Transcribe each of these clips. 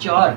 4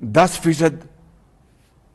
10%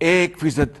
1%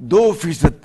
2%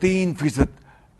3%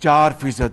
4%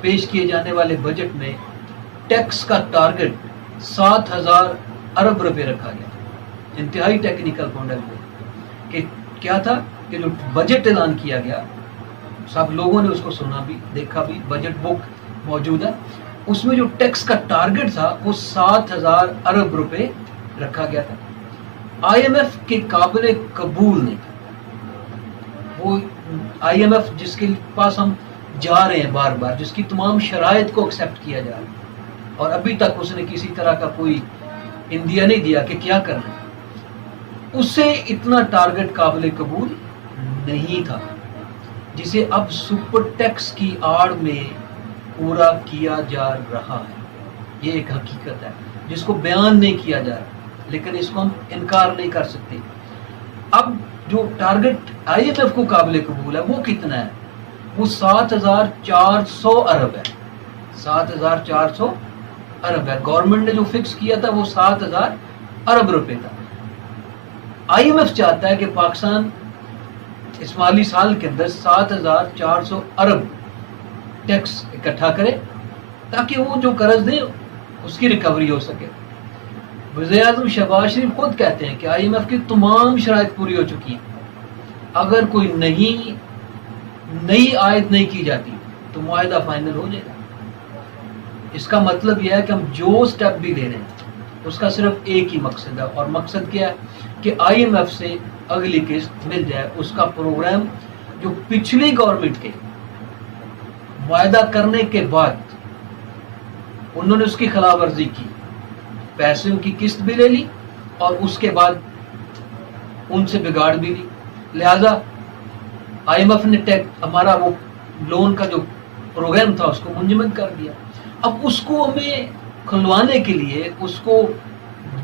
پیش کیے جانے والے بجٹ میں ٹیکس کا ٹارگٹ 7,000 ارب روپے رکھا گیا. انتہائی ٹیکنیکل پوائنٹ ہے کہ کیا تھا کہ جو بجٹ اعلان کیا گیا، سب لوگوں نے اس کو سنا بھی دیکھا بھی، بجٹ بک موجود ہے، اس میں جو ٹیکس کا ٹارگٹ تھا وہ 7,000 ارب روپے رکھا گیا تھا. آئی ایم ایف کے قابل قبول نہیں تھا. وہ آئی ایم ایف جس کے پاس ہم جا رہے ہیں بار بار، جس کی تمام شرائط کو ایکسیپٹ کیا جا رہا ہے، اور ابھی تک اس نے کسی طرح کا کوئی اندیا نہیں دیا کہ کیا کرنا ہے، اس سے اتنا ٹارگٹ قابل قبول نہیں تھا، جسے اب سپر ٹیکس کی آڑ میں پورا کیا جا رہا ہے. یہ ایک حقیقت ہے جس کو بیان نہیں کیا جا رہا، لیکن اس کو ہم انکار نہیں کر سکتے. اب جو ٹارگٹ آئی ایم ایف کو قابل قبول ہے وہ کتنا ہے؟ وہ 7,400 ارب ہے. 7,400 ارب ہے. گورنمنٹ نے جو فکس کیا تھا وہ 7,000 ارب روپے تھا. آئی ایم ایف چاہتا ہے کہ پاکستان اس مالی سال کے اندر 7,400 ارب ٹیکس اکٹھا کرے تاکہ وہ جو قرض دے اس کی ریکوری ہو سکے. وزیر اعظم شہباز شریف خود کہتے ہیں کہ آئی ایم ایف کی تمام شرائط پوری ہو چکی ہیں، اگر کوئی نئی عائد نہیں کی جاتی تو معاہدہ فائنل ہو جائے گا. اس کا مطلب یہ ہے کہ ہم جو سٹیپ بھی لے رہے ہیں اس کا صرف ایک ہی مقصد ہے، اور مقصد کیا ہے کہ آئی ایم ایف سے اگلی قسط مل جائے. اس کا پروگرام جو پچھلی گورنمنٹ کے معاہدہ کرنے کے بعد انہوں نے اس کی خلاف ورزی کی، پیسوں کی قسط بھی لے لی اور اس کے بعد ان سے بگاڑ بھی لی. لہذا آئی ایم ایف نے ہمارا وہ لون کا جو پروگرام تھا اس کو منجمد کر دیا. اب اس کو ہمیں کھلوانے کے لیے، اس کو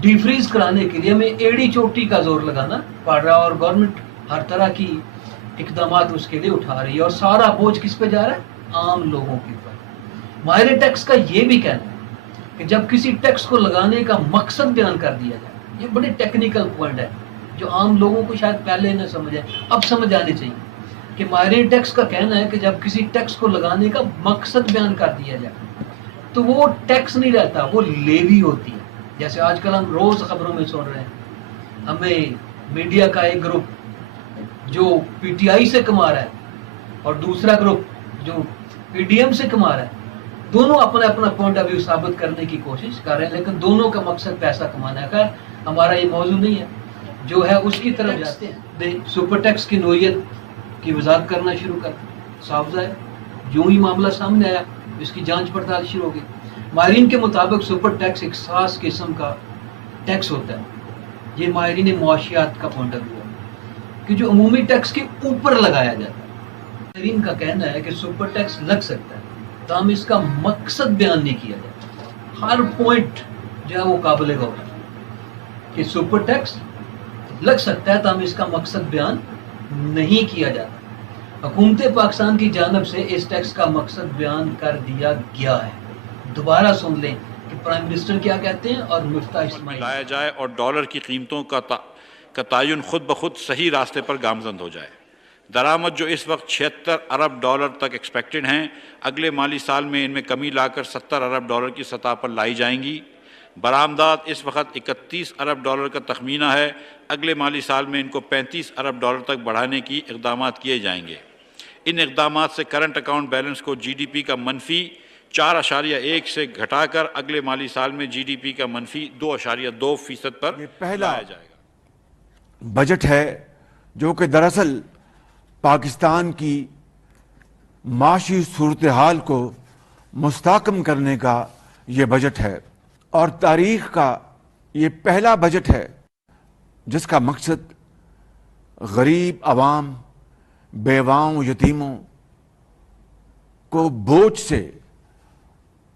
ڈی فریز کرانے کے لیے ہمیں ایڑی چوٹی کا زور لگانا پڑ رہا ہے، اور گورنمنٹ ہر طرح کی اقدامات اس کے لیے اٹھا رہی ہے، اور سارا بوجھ کس پہ جا رہا ہے؟ عام لوگوں کے اوپر. ماہر ٹیکس کا یہ بھی کہنا ہے کہ جب کسی ٹیکس کو لگانے کا مقصد بیان کر دیا جائے، یہ بڑے ٹیکنیکل پوائنٹ ہے جو عام لوگوں کو شاید پہلے نہ سمجھ آئے، اب سمجھ آنے چاہیے. کہ ماہر ٹیکس کا کہنا ہے کہ جب کسی ٹیکس کو لگانے کا مقصد بیان کر دیا جائے تو وہ ٹیکس نہیں رہتا، وہ لیوی ہوتی ہے. جیسے آج کل ہم روز خبروں میں سن رہے ہیں، ہمیں میڈیا کا ایک گروپ جو پی ٹی آئی سے کما رہا ہے اور دوسرا گروپ جو پی ڈی ایم سے کما رہا ہے، دونوں اپنا اپنا پوائنٹ آف ویو ثابت کرنے کی کوشش کر رہے ہیں، لیکن دونوں کا مقصد پیسہ کمانا ہے. خیر ہمارا یہ موضوع نہیں ہے، جو ہے اس کی طرف جاتے ہیں. سپر ٹیکس کی نوعیت کی وضاحت کرنا شروع کر صاف ظاہر یوں ہی معاملہ سامنے آیا، اس کی جانچ پڑتال شروع ہو گئی. ماہرین کے مطابق سپر ٹیکس ایک خاص قسم کا ٹیکس ہوتا ہے. یہ ماہرین معاشیات کا پوائنٹ آف ویو ہے کہ جو عمومی ٹیکس کے اوپر لگایا جاتا ہے. ماہرین کا کہنا ہے کہ سپر ٹیکس لگ سکتا ہے تاہم اس کا مقصد بیان نہیں کیا جاتا. ہر پوائنٹ جو ہے وہ قابل غور ہے کہ سپر ٹیکس لگ سکتا ہے تاہم اس کا مقصد بیان نہیں کیا جاتا. حکومت پاکستان کی جانب سے اس ٹیکس کا مقصد بیان کر دیا گیا ہے. دوبارہ سن لیں کہ پرائم منسٹر کیا کہتے ہیں اور مفتاح اسماعیل. لایا جائے اور ڈالر کی قیمتوں کا تعین خود بخود صحیح راستے پر گامزن ہو جائے. درآمد جو اس وقت 76 ارب ڈالر تک ایکسپیکٹڈ ہیں، اگلے مالی سال میں ان میں کمی لا کر 70 ارب ڈالر کی سطح پر لائی جائیں گی. برآمدات اس وقت 31 ارب ڈالر کا تخمینہ ہے، اگلے مالی سال میں ان کو 35 ارب ڈالر تک بڑھانے کی اقدامات کیے جائیں گے. ان اقدامات سے کرنٹ اکاؤنٹ بیلنس کو جی ڈی پی کا منفی 4.1 سے گھٹا کر اگلے مالی سال میں جی ڈی پی کا منفی 2.2% پر لایا جائے گا. بجٹ ہے جو کہ دراصل پاکستان کی معاشی صورتحال کو مستحکم کرنے کا یہ بجٹ ہے، اور تاریخ کا یہ پہلا بجٹ ہے جس کا مقصد غریب عوام، بیواؤں، یتیموں کو بوجھ سے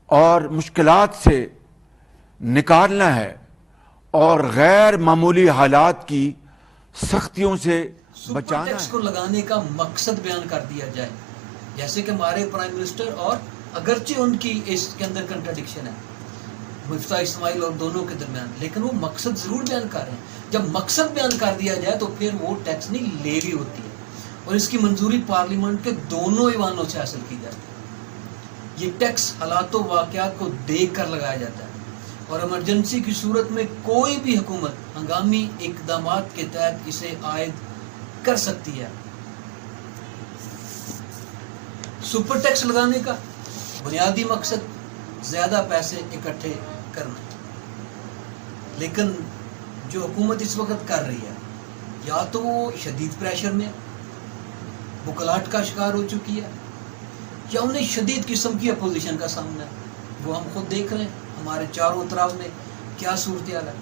اور مشکلات سے نکالنا ہے اور غیر معمولی حالات کی سختیوں سے بچانا ہے. ٹیکس کو لگانے کا مقصد بیان کر دیا جائے، جیسے کہ ہمارے پرائم منسٹر، اور اگرچہ ان کی اس کے اندر کنٹراڈکشن ہے مفتاح اسماعیل اور دونوں کے درمیان، لیکن وہ مقصد ضرور بیان کر رہے ہیں. جب مقصد بیان کر دیا جائے تو پھر وہ ٹیکس نہیں لیوی ہوتی ہے، اور اس کی منظوری پارلیمنٹ کے دونوں ایوانوں سے حاصل کی جاتی ہے. یہ ٹیکس حالات و واقعات کو دیکھ کر لگایا جاتا ہے اور ایمرجنسی کی صورت میں کوئی بھی حکومت ہنگامی اقدامات کے تحت اسے عائد کر سکتی ہے۔ سپر ٹیکس لگانے کا بنیادی مقصد زیادہ پیسے اکٹھے کرنا، لیکن جو حکومت اس وقت کر رہی ہے یا تو وہ شدید پریشر میں بکلاہٹ کا شکار ہو چکی ہے یا انہیں شدید قسم کی اپوزیشن کا سامنا ہے۔ وہ ہم خود دیکھ رہے ہیں ہمارے چاروں اطراف میں کیا صورتحال ہے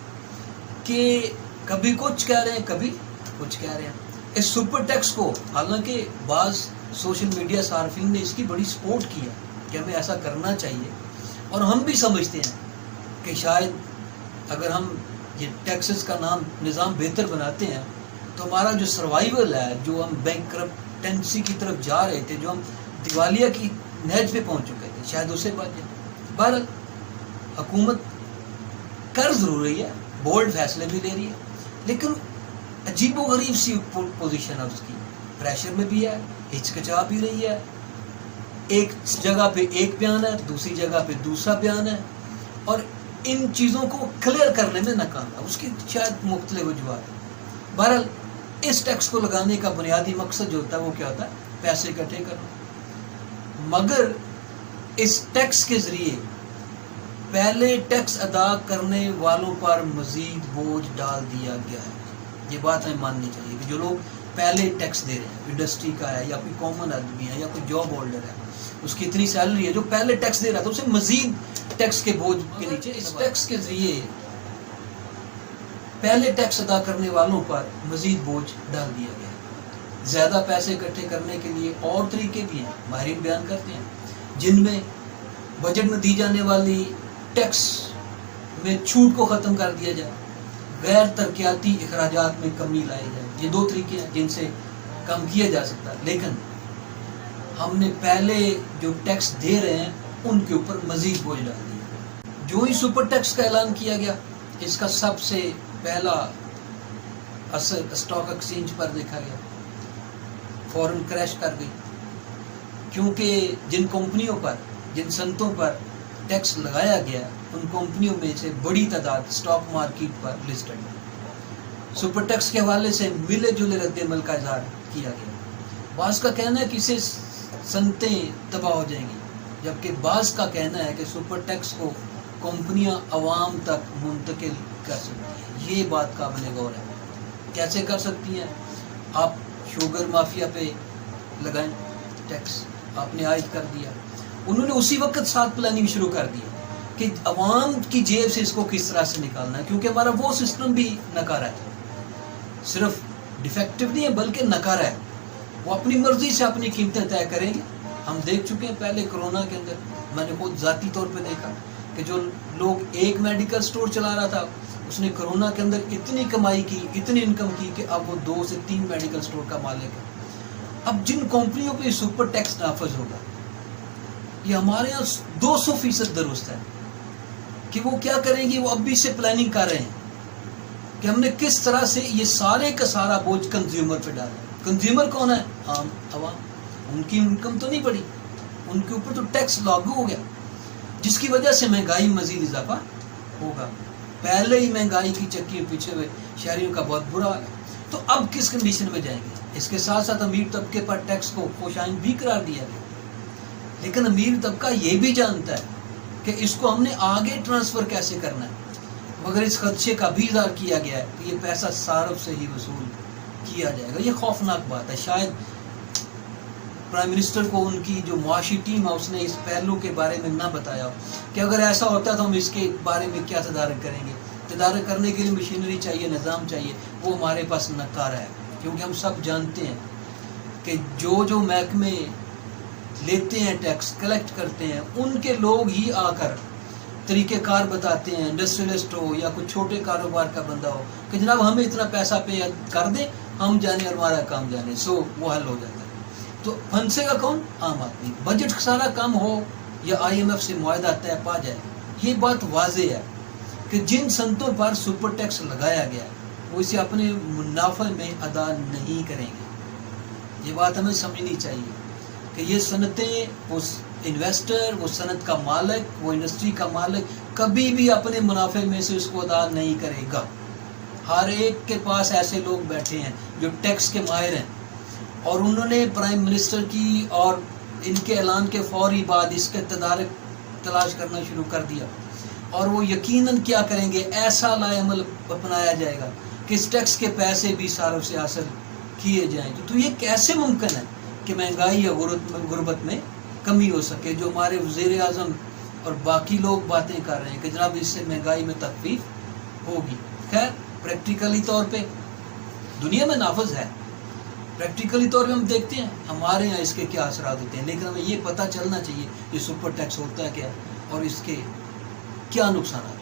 کہ کبھی کچھ کہہ رہے ہیں کبھی کچھ کہہ رہے ہیں۔ اس سپر ٹیکس کو حالانکہ بعض سوشل میڈیا صارفین نے اس کی بڑی سپورٹ کی ہے کہ ہمیں ایسا کرنا چاہیے، اور ہم بھی سمجھتے ہیں کہ شاید اگر ہم یہ ٹیکسز کا نظام بہتر بناتے ہیں تو ہمارا جو سروائیول ہے، جو ہم بینک کرپٹنسی کی طرف جا رہے تھے، جو ہم دیوالیہ کی نہج پہ پہنچ چکے تھے، شاید اسے بچ جائے۔ بہرحال حکومت کر ضرور رہی ہے، بولڈ فیصلے بھی لے رہی ہے، لیکن عجیب و غریب سی پوزیشن ہے اس کی، پریشر میں بھی ہے، ہچکچا بھی رہی ہے، ایک جگہ پہ ایک بیان ہے، دوسری جگہ پہ دوسرا بیان ہے، اور ان چیزوں کو کلیئر کرنے میں ناکام ہے۔ اس کی شاید مختلف وجوہات ہیں۔ بہرحال اس ٹیکس کو لگانے کا بنیادی مقصد جو ہوتا ہے وہ کیا ہوتا ہے؟ پیسے اکٹھے کرنا۔ مگر اس ٹیکس کے ذریعے پہلے ٹیکس ادا کرنے والوں پر مزید بوجھ ڈال دیا گیا ہے۔ یہ بات ہمیں ماننی چاہیے کہ جو لوگ پہلے ٹیکس دے رہے ہیں، انڈسٹری کا ہے یا کوئی کامن آدمی ہے یا کوئی جاب ہولڈر ہے، اس کی اتنی سیلری ہے، جو پہلے ٹیکس دے رہا تھا اسے مزید ٹیکس کے بوجھ کے نیچے اس ٹیکس کے ذریعے پہلے ٹیکس ادا کرنے والوں پر مزید بوجھ ڈال دیا گیا۔ زیادہ پیسے اکٹھے کرنے کے لیے اور طریقے بھی ہیں، ماہرین بیان کرتے ہیں، جن میں بجٹ میں دی جانے والی ٹیکس میں چھوٹ کو ختم کر دیا جائے، غیر ترقیاتی اخراجات میں کمی لائی جائے۔ یہ دو طریقے ہیں جن سے کم کیا جا سکتا ہے، لیکن ہم نے پہلے جو ٹیکس دے رہے ہیں ان کے اوپر مزید بوجھ ڈال دیا۔ جو ہی سپر ٹیکس کا اعلان کیا گیا، اس کا سب سے پہلا اثر اسٹاک ایکسچینج پر دیکھا گیا، فوراً کریش کر گئی، کیونکہ جن کمپنیوں پر، جن صنعتوں پر ٹیکس لگایا گیا ان کمپنیوں میں سے بڑی تعداد اسٹاک مارکیٹ پر لسٹڈ ہے۔ سپر ٹیکس کے حوالے سے ملے جلے رد عمل کا اظہار کیا گیا۔ بعض کا کہنا ہے کہ اسے صنعتیں تباہ ہو جائیں گی، جبکہ بعض کا کہنا ہے کہ سپر ٹیکس کو کمپنیاں عوام تک منتقل کر سکتی ہیں۔ یہ بات قابل غور ہے۔ کیسے کر سکتی ہیں؟ آپ شوگر مافیا پہ لگائیں ٹیکس، آپ نے عائد کر دیا، انہوں نے اسی وقت ساتھ پلاننگ شروع کر دی کہ عوام کی جیب سے اس کو کس طرح سے نکالنا ہے، کیونکہ ہمارا وہ سسٹم بھی ناکارہ ہے، صرف ڈیفیکٹو نہیں ہے بلکہ ناکارہ ہے۔ وہ اپنی مرضی سے اپنی قیمتیں طے کریں گے۔ ہم دیکھ چکے ہیں پہلے کرونا کے اندر، میں نے خود ذاتی طور پہ دیکھا کہ جو لوگ ایک میڈیکل سٹور چلا رہا تھا، اس نے کرونا کے اندر اتنی کمائی کی، اتنی انکم کی کہ اب وہ 2 سے 3 میڈیکل سٹور کا مالک ہے۔ اب جن کمپنیوں پہ سپر ٹیکس نافذ ہوگا، یہ ہمارے یہاں 200% درست ہے کہ وہ کیا کریں گے، وہ اب بھی سے پلاننگ کر رہے ہیں کہ ہم نے کس طرح سے یہ سارے کا سارا بوجھ کنزیومر پہ ڈالا۔ کنزیومر کون ہے؟ عام عوام۔ ان کی انکم تو نہیں بڑھی، ان کے اوپر تو ٹیکس لاگو ہو گیا، جس کی وجہ سے مہنگائی مزید اضافہ ہوگا۔ پہلے ہی مہنگائی کی چکی پیچھے ہوئے شہریوں کا بہت برا حال ہے، تو اب کس کنڈیشن میں جائیں گے؟ اس کے ساتھ ساتھ امیر طبقے پر ٹیکس کو خوشائن بھی قرار دیا گیا، لیکن امیر طبقہ یہ بھی جانتا ہے کہ اس کو ہم نے آگے ٹرانسفر کیسے کرنا ہے، مگر اس خدشے کا بھی اظہار کیا گیا ہے کہ یہ پیسہ صارف سے ہی وصول کیا جائے گا۔ یہ خوفناک بات ہے۔ شاید پرائم منسٹر کو ان کی جو معاشی ٹیم ہے اس نے اس پہلو کے بارے میں نہ بتایا ہو کہ اگر ایسا ہوتا تو ہم اس کے بارے میں کیا تدارک کریں گے۔ تدارک کرنے کے لیے مشینری چاہیے، نظام چاہیے، وہ ہمارے پاس ناکارہ ہے، کیونکہ ہم سب جانتے ہیں کہ جو محکمے لیتے ہیں ٹیکس کلیکٹ کرتے ہیں، ان کے لوگ ہی آ کر طریقہ کار بتاتے ہیں، انڈسٹریلسٹ ہو یا کوئی چھوٹے کاروبار کا بندہ ہو کہ جناب ہمیں اتنا پیسہ پے کر دیں، ہم جانے اور ہمارا کام جانے، سو وہ حل ہو جاتا ہے۔ تو پھنسے گا کون؟ عام آدمی۔ بجٹ سارا کم ہو یا IMF سے معاہدہ طے پا جائے، یہ بات واضح ہے کہ جن صنعتوں پر سپر ٹیکس لگایا گیا ہے وہ اسے اپنے منافع میں ادا نہیں کریں گے۔ یہ بات ہمیں سمجھنی چاہیے کہ یہ صنعتیں انویسٹر، وہ صنعت کا مالک، وہ انڈسٹری کا مالک کبھی بھی اپنے منافع میں سے اس کو ادا نہیں کرے گا. ہر ایک کے پاس ایسے لوگ بیٹھے ہیں جو ٹیکس کے ماہر ہیں، اور انہوں نے پرائم منسٹر کی اور ان کے اعلان کے فوری بعد اس کا تدارک تلاش کرنا شروع کر دیا. اور وہ یقیناً کیا کریں گے، ایسا لائے عمل اپنایا جائے گا کہ اس ٹیکس کے پیسے بھی صارف سے حاصل کیے جائیں. تو یہ کیسے ممکن ہے کہ مہنگائی یا غربت میں کمی ہو سکے، جو ہمارے وزیر اعظم اور باقی لوگ باتیں کر رہے ہیں کہ جناب اس سے مہنگائی میں تخفیف ہوگی. خیر پریکٹیکلی طور پہ دنیا میں نافذ ہے، پریکٹیکلی طور پہ ہم دیکھتے ہیں ہمارے یہاں اس کے کیا اثرات ہوتے ہیں، لیکن ہمیں یہ پتہ چلنا چاہیے یہ سپر ٹیکس ہوتا ہے کیا اور اس کے کیا نقصانات.